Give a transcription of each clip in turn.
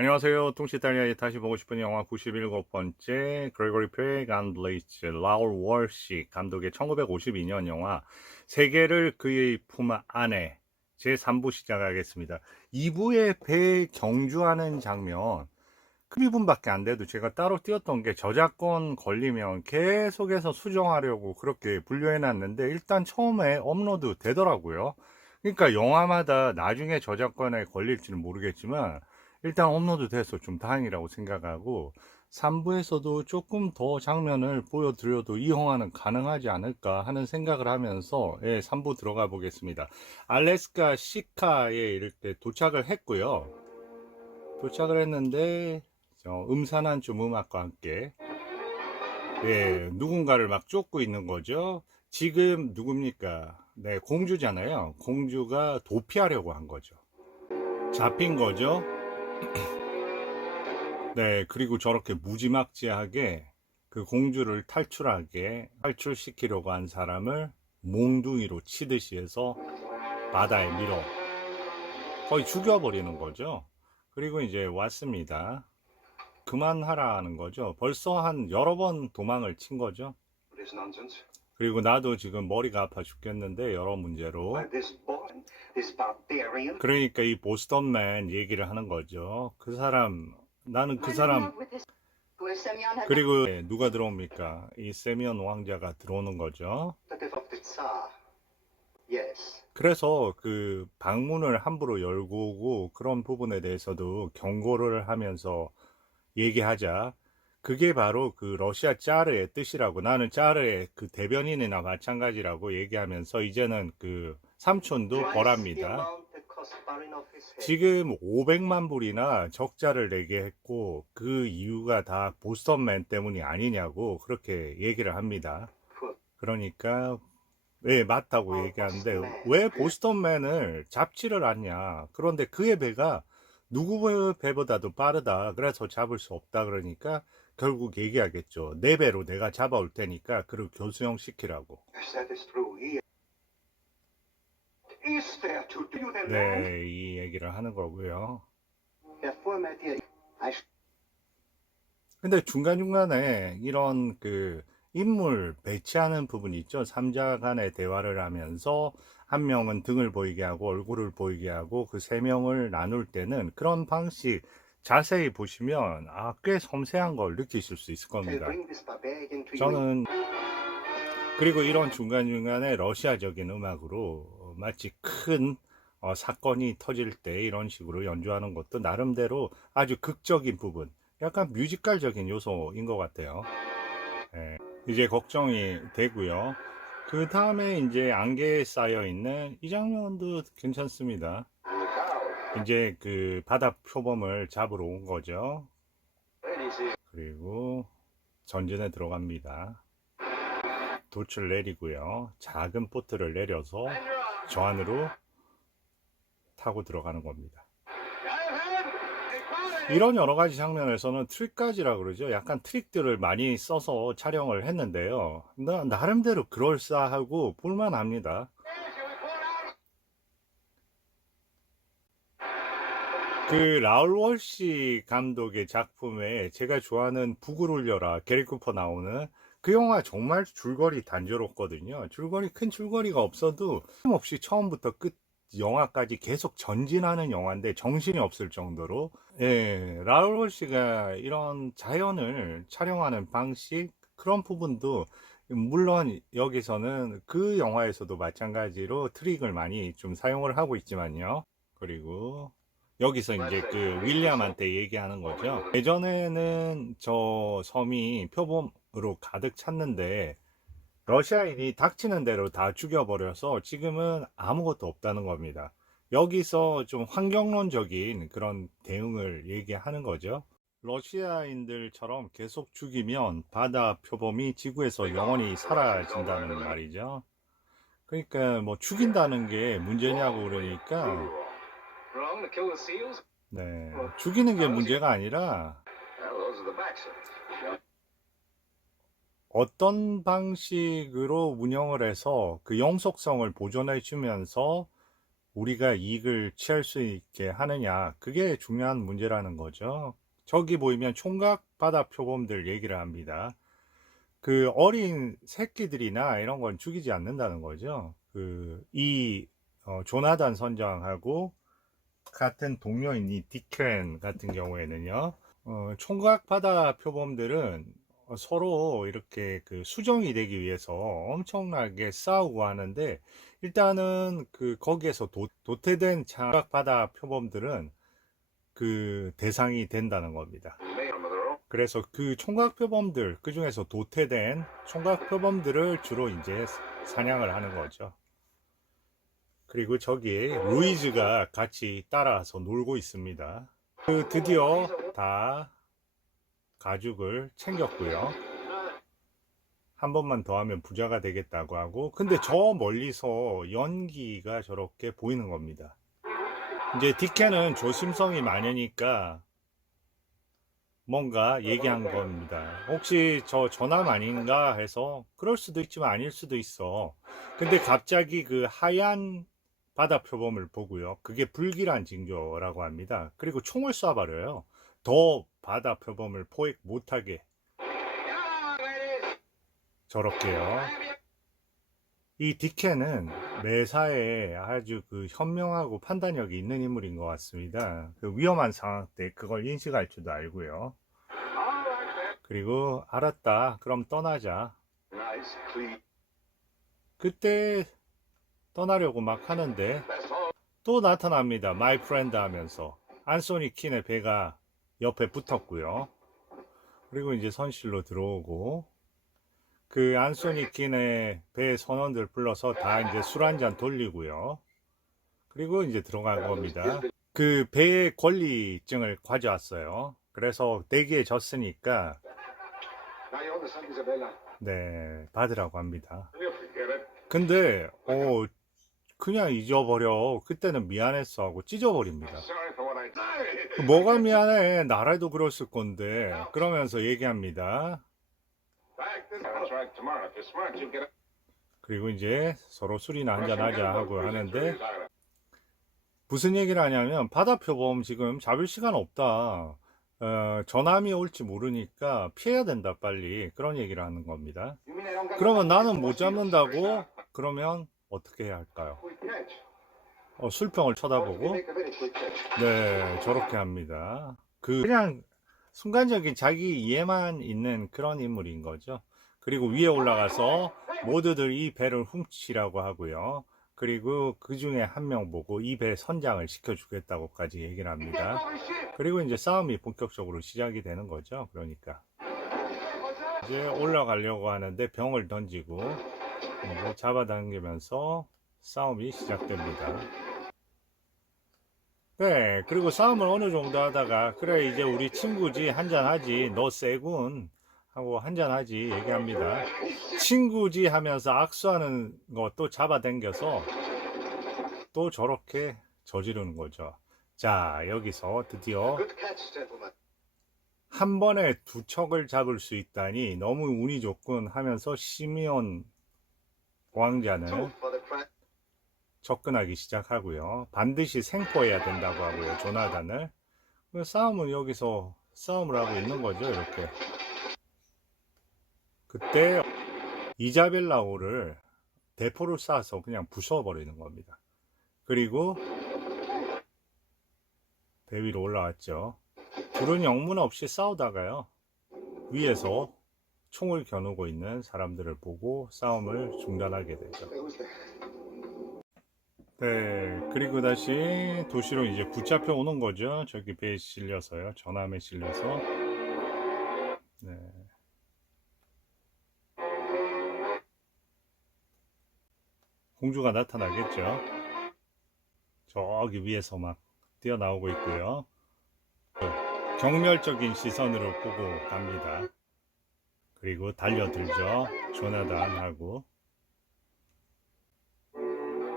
안녕하세요. 통시이탈리아에 다시 보고 싶은 영화 97번째 그레고리 페이그 앤 블레이츠 라울 월시 감독의 1952년 영화 세계를 그의 품 안에 제3부 시작하겠습니다. 2부에 배 경주하는 장면 그 2분밖에 안 돼도 제가 따로 띄웠던 게 저작권 걸리면 계속해서 수정하려고 그렇게 분류해 놨는데 일단 처음에 업로드 되더라고요. 그러니까 영화마다 나중에 저작권에 걸릴지는 모르겠지만 일단 업로드 돼서 좀 다행이라고 생각하고 3부에서도 조금 더 장면을 보여드려도 이 영화는 가능하지 않을까 하는 생각을 하면서 3부 들어가 보겠습니다. 알래스카 시카에 이렇게 도착을 했고요. 도착을 했는데 음산한 음악과 함께 누군가를 막 쫓고 있는 거죠. 지금 누굽니까? 네, 공주잖아요. 공주가 도피하려고 한 거죠. 잡힌 거죠. 네, 그리고 저렇게 무지막지하게 그 공주를 탈출시키려고 한 사람을 몽둥이로 치듯이 해서 바다에 밀어 거의 죽여버리는 거죠. 그리고 이제 왔습니다. 그만하라는 거죠. 벌써 한 여러 번 도망을 친 거죠. 그리고 나도 지금 머리가 아파 죽겠는데 여러 문제로. 그러니까 이 보스턴맨 얘기를 하는 거죠. 그 사람, 나는 그 사람. 그리고 누가 들어옵니까? 이 세미언 왕자가 들어오는 거죠. 그래서 그 방문을 함부로 열고 오고 그런 부분에 대해서도 경고를 하면서 얘기하자. 그게 바로 그 러시아 짜르의 뜻이라고, 나는 짜르의 그 대변인이나 마찬가지라고 얘기하면서 이제는 그 삼촌도 벌합니다. 지금 500만 불이나 적자를 내게 했고 그 이유가 다 보스턴맨 때문이 아니냐고 그렇게 얘기를 합니다. 그러니까 네, 맞다고 얘기하는데 왜 보스턴맨을 잡지를 않냐. 그런데 그의 배가 누구 배보다도 빠르다. 그래서 잡을 수 없다. 그러니까 결국 얘기하겠죠. 내 배로 내가 잡아올 테니까 그를 교수형 시키라고. 네, 이 얘기를 하는 거고요. 근데 중간중간에 이런 그 인물 배치하는 부분이 있죠. 삼자 간의 대화를 하면서 한 명은 등을 보이게 하고 얼굴을 보이게 하고 그 세 명을 나눌 때는 그런 방식 자세히 보시면 꽤 섬세한 걸 느끼실 수 있을 겁니다. 저는 그리고 이런 중간중간에 러시아적인 음악으로 마치 큰 사건이 터질 때 이런 식으로 연주하는 것도 나름대로 아주 극적인 부분, 약간 뮤지컬적인 요소인 것 같아요. 이제 걱정이 되고요. 그 다음에 이제 안개에 쌓여 있는 이 장면도 괜찮습니다. 이제 그 바다 표범을 잡으러 온 거죠. 그리고 전진에 들어갑니다. 돛을 내리고요. 작은 보트를 내려서 저 안으로 타고 들어가는 겁니다. 이런 여러 가지 장면에서는 트릭까지라 그러죠. 약간 트릭들을 많이 써서 촬영을 했는데요. 나름대로 그럴싸하고 볼만합니다. 그 라울 월시 감독의 작품에 제가 좋아하는 북을 울려라 게리 쿠퍼 나오는 그 영화 정말 줄거리 단조롭거든요. 큰 줄거리가 없어도 없이 처음부터 끝 영화까지 계속 전진하는 영화인데 정신이 없을 정도로 라울 월시가 이런 자연을 촬영하는 방식 그런 부분도 물론 여기서는 그 영화에서도 마찬가지로 트릭을 많이 좀 사용을 하고 있지만요. 그리고 여기서 이제 그 윌리엄한테 얘기하는 거죠. 예전에는 저 섬이 표범으로 가득 찼는데 러시아인이 닥치는 대로 다 죽여버려서 지금은 아무것도 없다는 겁니다. 여기서 좀 환경론적인 그런 대응을 얘기하는 거죠. 러시아인들처럼 계속 죽이면 바다 표범이 지구에서 영원히 사라진다는 말이죠. 그러니까 뭐 죽인다는 게 문제냐고 그러니까 네, 죽이는 게 문제가 아니라 어떤 방식으로 운영을 해서 그 영속성을 보존해 주면서 우리가 이익을 취할 수 있게 하느냐, 그게 중요한 문제라는 거죠. 저기 보이면 총각 바다 표범들 얘기를 합니다. 그 어린 새끼들이나 이런 건 죽이지 않는다는 거죠. 조나단 선장하고 같은 동료인 이 디켄 같은 경우에는요, 총각 바다 표범들은 서로 이렇게 그 수정이 되기 위해서 엄청나게 싸우고 하는데, 일단은 그 거기에서 도태된 총각 바다 표범들은 그 대상이 된다는 겁니다. 그래서 그 총각 표범들, 그 중에서 도태된 총각 표범들을 주로 이제 사냥을 하는 거죠. 그리고 저기에 루이즈가 같이 따라서 놀고 있습니다. 드디어 다 가죽을 챙겼고요. 한 번만 더 하면 부자가 되겠다고 하고, 근데 저 멀리서 연기가 저렇게 보이는 겁니다. 이제 디켄은 조심성이 많으니까 뭔가 얘기한 겁니다. 혹시 저 전함 아닌가 해서, 그럴 수도 있지만 아닐 수도 있어. 근데 갑자기 그 하얀 바다 표범을 보고요. 그게 불길한 징조라고 합니다. 그리고 총을 쏴버려요. 더 바다 표범을 포획 못하게. 저렇게요. 이 디켄은 매사에 아주 그 현명하고 판단력이 있는 인물인 것 같습니다. 그 위험한 상황 때 그걸 인식할 줄도 알고요. 그리고 알았다, 그럼 떠나자. 그때 떠나려고 막 하는데 또 나타납니다. 마이 프렌드 하면서 안소니 킨의 배가 옆에 붙었고요. 그리고 이제 선실로 들어오고, 그 안소니 킨의 배 선원들 불러서 다 이제 술 한잔 돌리고요. 그리고 이제 들어간 겁니다. 그 배의 권리증을 가져왔어요. 그래서 대기에 졌으니까 네, 받으라고 합니다. 근데 그냥 잊어버려. 그때는 미안했어 하고 찢어버립니다. 뭐가 미안해? 나라도 그랬을 건데. 그러면서 얘기합니다. 그리고 이제 서로 술이나 한잔 하자 하고 하는데, 무슨 얘기를 하냐면 바다 표범 지금 잡을 시간 없다. 전함이 올지 모르니까 피해야 된다 빨리. 그런 얘기를 하는 겁니다. 그러면 나는 못 잡는다고? 그러면 어떻게 해야 할까요? 술병을 쳐다보고, 네, 저렇게 합니다. 그냥 순간적인 자기 이해만 있는 그런 인물인 거죠. 그리고 위에 올라가서 모두들 이 배를 훔치라고 하고요. 그리고 그 중에 한 명 보고 이 배 선장을 시켜주겠다고까지 얘기를 합니다. 그리고 이제 싸움이 본격적으로 시작이 되는 거죠. 그러니까 이제 올라가려고 하는데 병을 던지고 잡아당기면서 싸움이 시작됩니다. 네, 그리고 싸움을 어느 정도 하다가, 그래 이제 우리 친구지, 한잔하지, 너 세군 하고 한잔하지 얘기합니다. 친구지 하면서 악수하는 거 또 잡아당겨서 또 저렇게 저지르는 거죠. 자, 여기서 드디어 한 번에 두 척을 잡을 수 있다니 너무 운이 좋군 하면서 시미온 왕자는 접근하기 시작하고요. 반드시 생포해야 된다고 하고요. 조나단을. 싸움은 여기서 싸움을 하고 있는 거죠. 이렇게. 그때 이자벨라오를 대포를 쏴서 그냥 부숴버리는 겁니다. 그리고 배 위로 올라왔죠. 둘은 영문 없이 싸우다가요, 위에서 총을 겨누고 있는 사람들을 보고 싸움을 중단하게 되죠. 네, 그리고 다시 도시로 이제 붙잡혀 오는 거죠. 저기 배에 실려서요. 전함에 실려서. 네. 공주가 나타나겠죠. 저기 위에서 막 뛰어나오고 있고요. 경멸적인 시선으로 보고 갑니다. 그리고 달려들죠. 조나단하고.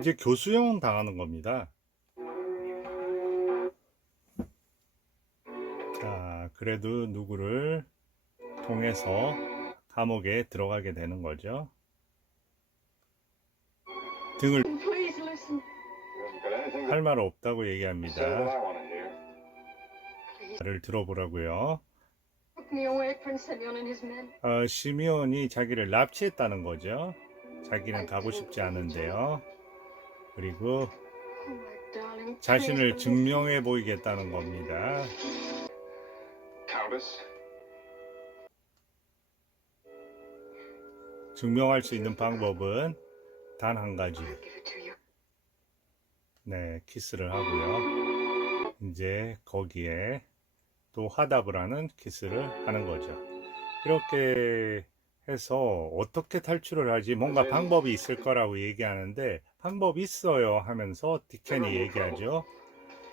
이제 교수형 당하는 겁니다. 자, 그래도 누구를 통해서 감옥에 들어가게 되는 거죠. 등을 할 말 없다고 Say what 얘기합니다. I want to hear. 말을 들어보라고요. Took me away, Prince Simeon and his men. 시미온이 자기를 납치했다는 거죠. 자기는 가고 싶지 않은데요. 그리고 Oh, my darling. 자신을 please 증명해 보이겠다는 겁니다. Countess? 증명할 수 있는 방법은 단 한 가지. I'll give it to you. 네, 키스를 하고요. 이제 거기에 또 화답을 하는 키스를 하는 거죠. 이렇게 해서 어떻게 탈출을 하지? 뭔가 방법이 있을 거라고 얘기하는데 방법 있어요 하면서 디켄이 얘기하죠.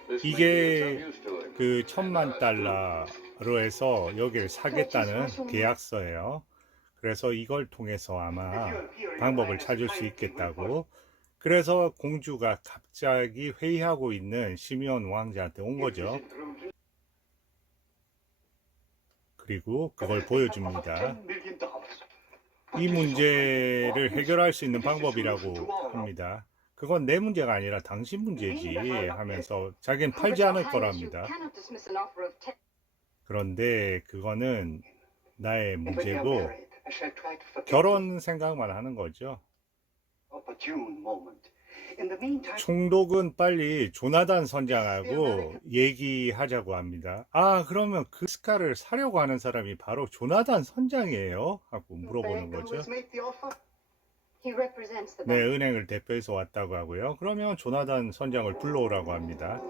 This 이게 may get some used to it. 그 $10,000,000로 해서 여기를 사겠다는 계약서예요. 그래서 이걸 통해서 아마 방법을 찾을 수 있겠다고. 그래서 공주가 갑자기 회의하고 있는 시미온 왕자한테 온 거죠. 그리고 그걸 보여줍니다. 이 문제를 해결할 수 있는 방법이라고 합니다. 그건 내 문제가 아니라 당신 문제지 하면서 자기는 팔지 않을 거랍니다. Cannot dismiss an offer of 10. 그런데 그거는 나의 문제고 결혼 생각만 하는 거죠. 총독은 빨리 조나단 선장하고 얘기하자고 합니다. 아, 그러면 그 스카를 사려고 하는 사람이 바로 조나단 선장이에요? 하고 물어보는 거죠. He represents the 네, bank. 은행을 대표해서 왔다고 하고요. 그러면 조나단 선장을 불러오라고 합니다.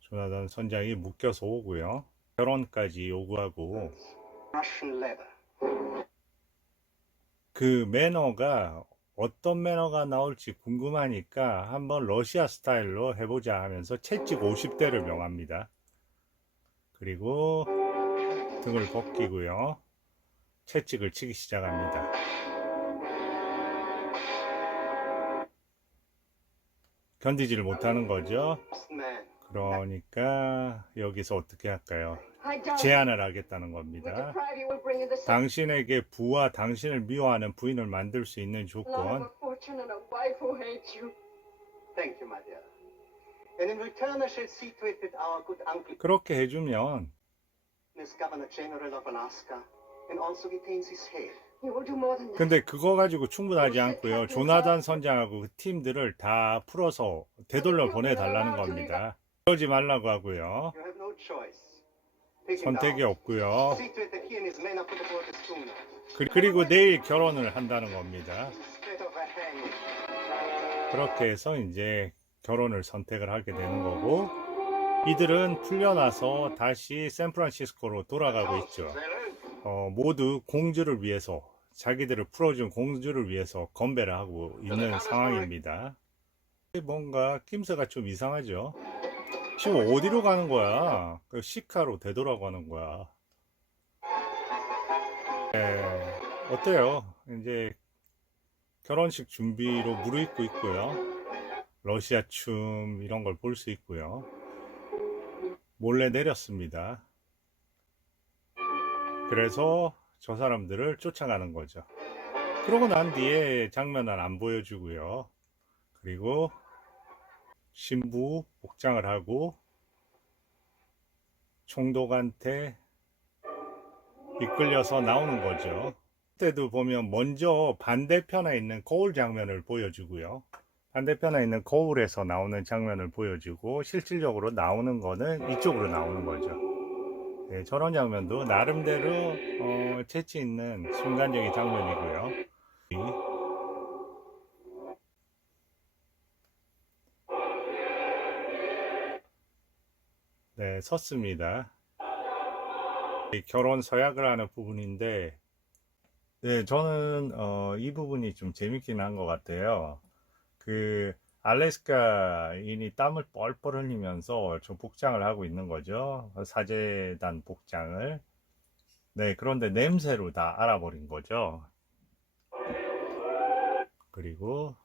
조나단 선장이 묶여서 오고요. 결혼까지 요구하고 그 매너가 어떤 매너가 나올지 궁금하니까 한번 러시아 스타일로 해보자 하면서 채찍 50대를 명합니다. 그리고 등을 벗기고요. 채찍을 치기 시작합니다. 견디지를 못하는 거죠. 그러니까 여기서 어떻게 할까요? I doubt 제안을 하겠다는 we 겁니다. deprive you will bring you the son 당신에게 부와 당신을 미워하는 부인을 만들 수 있는 of 조건, a fortune and a wife who hates you. Thank you, my dear. And in return, I shall see to it that our good uncle 그렇게 해주면 is Governor General of Alaska and also retains his head. You will do more than that. 근데 그거 가지고 충분하지 않고요. 조나단 선장하고 그 팀들을 다 풀어서 되돌려 보내달라는 겁니다. 그러지 말라고 하고요. You have no choice. Take him 선택이 down. 없고요. See to it that he and his men are put aboard the schooner. 그리고 내일 결혼을 한다는 겁니다. Instead of a hanging. 그렇게 해서 이제 결혼을 선택을 하게 되는 거고, 이들은 풀려나서 다시 샌프란시스코로 돌아가고 있죠. 모두 공주를 위해서, 자기들을 풀어준 공주를 위해서 건배를 하고 있는 상황입니다. 뭔가 낌새가 좀 이상하죠. 지금 어디로 가는 거야? 시카로 되돌아가는 거야. 어때요? 이제 결혼식 준비로 무르익고 있고요. 러시아 춤 이런 걸 볼 수 있고요. 몰래 내렸습니다. 그래서 저 사람들을 쫓아가는 거죠. 그러고 난 뒤에 장면은 안 보여주고요. 그리고 신부 복장을 하고 총독한테 이끌려서 나오는 거죠. 그때도 보면 먼저 반대편에 있는 거울 장면을 보여주고요. 반대편에 있는 거울에서 나오는 장면을 보여주고 실질적으로 나오는 거는 이쪽으로 나오는 거죠. 네, 저런 장면도 나름대로 재치 있는 순간적인 장면이고요. 네, 섰습니다. 결혼 서약을 하는 부분인데, 네, 저는 이 부분이 좀 재밌긴 한 것 같아요. 그 알래스카인이 땀을 뻘뻘 흘리면서 저 복장을 하고 있는 거죠. 사제단 복장을. 네, 그런데 냄새로 다 알아버린 거죠. 그리고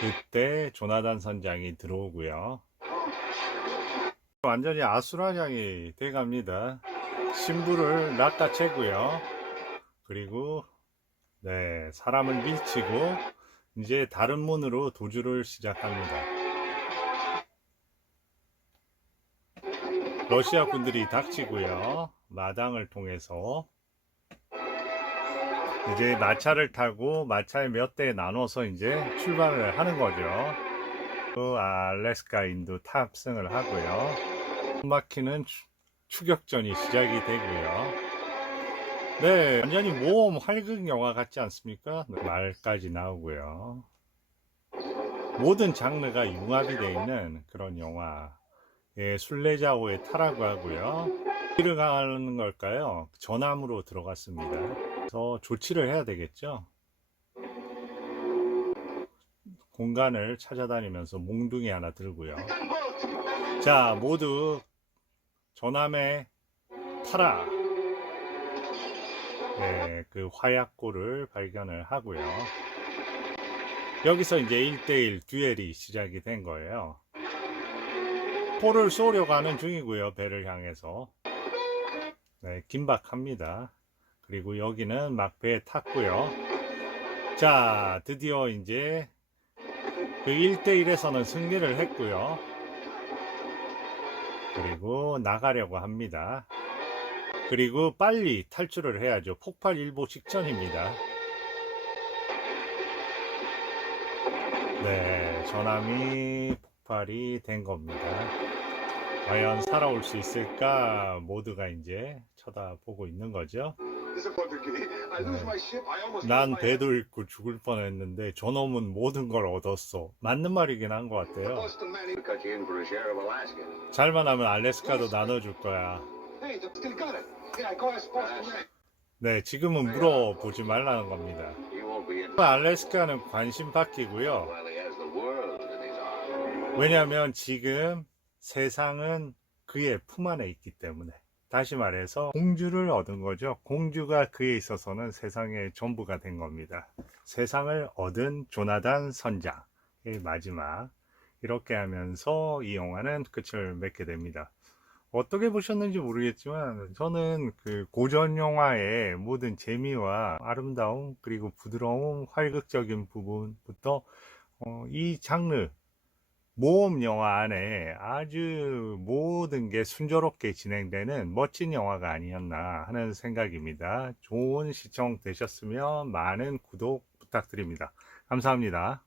그때 조나단 선장이 들어오고요. 완전히 아수라장이 돼갑니다. 신부를 낚아채고요. 그리고 네, 사람을 밀치고 이제 다른 문으로 도주를 시작합니다. 러시아 군들이 닥치고요. 마당을 통해서 이제 마차를 타고 마차에 몇 대 나눠서 이제 출발을 하는 거죠. 또 알래스카인도 탑승을 하고요. 숨막히는 추격전이 시작이 되고요. 네, 완전히 모험 활극 영화 같지 않습니까? 말까지 나오고요. 모든 장르가 융합이 되어 있는 그런 영화. 예, 순례자호에 타라고 하고요. 어디를 가는 걸까요? 전함으로 들어갔습니다. 그래서 조치를 해야 되겠죠. 공간을 찾아다니면서 몽둥이 하나 들고요. 자, 모두 전함에 타라. 네, 그 화약고를 발견을 하고요. 여기서 이제 1대1 듀엘이 시작이 된 거예요. 포를 쏘려고 하는 중이고요. 배를 향해서. 네, 긴박합니다. 그리고 여기는 막 배에 탔고요. 자, 드디어 이제 그 1대1에서는 승리를 했고요. 그리고 나가려고 합니다. 그리고 빨리 탈출을 해야죠. 폭발 일보 직전입니다. 네, 전함이 폭발이 된 겁니다. 과연 살아올 수 있을까? 모두가 이제 쳐다보고 있는 거죠. 난 배도 잃고 죽을 뻔했는데 저놈은 모든 걸 얻었어. 맞는 말이긴 한 것 같아요. 잘만 하면 알래스카도 나눠줄 거야. 네, 지금은 물어보지 말라는 겁니다. 알래스카는 관심 바뀌고요. 왜냐하면 지금 세상은 그의 품 안에 있기 때문에. 다시 말해서 공주를 얻은 거죠. 공주가 그에 있어서는 세상의 전부가 된 겁니다. 세상을 얻은 조나단 선장의 마지막. 이렇게 하면서 이 영화는 끝을 맺게 됩니다. 어떻게 보셨는지 모르겠지만 저는 그 고전 영화의 모든 재미와 아름다움 그리고 부드러움, 활극적인 부분부터 이 장르 모험 영화 안에 아주 모든 게 순조롭게 진행되는 멋진 영화가 아니었나 하는 생각입니다. 좋은 시청 되셨으면 많은 구독 부탁드립니다. 감사합니다.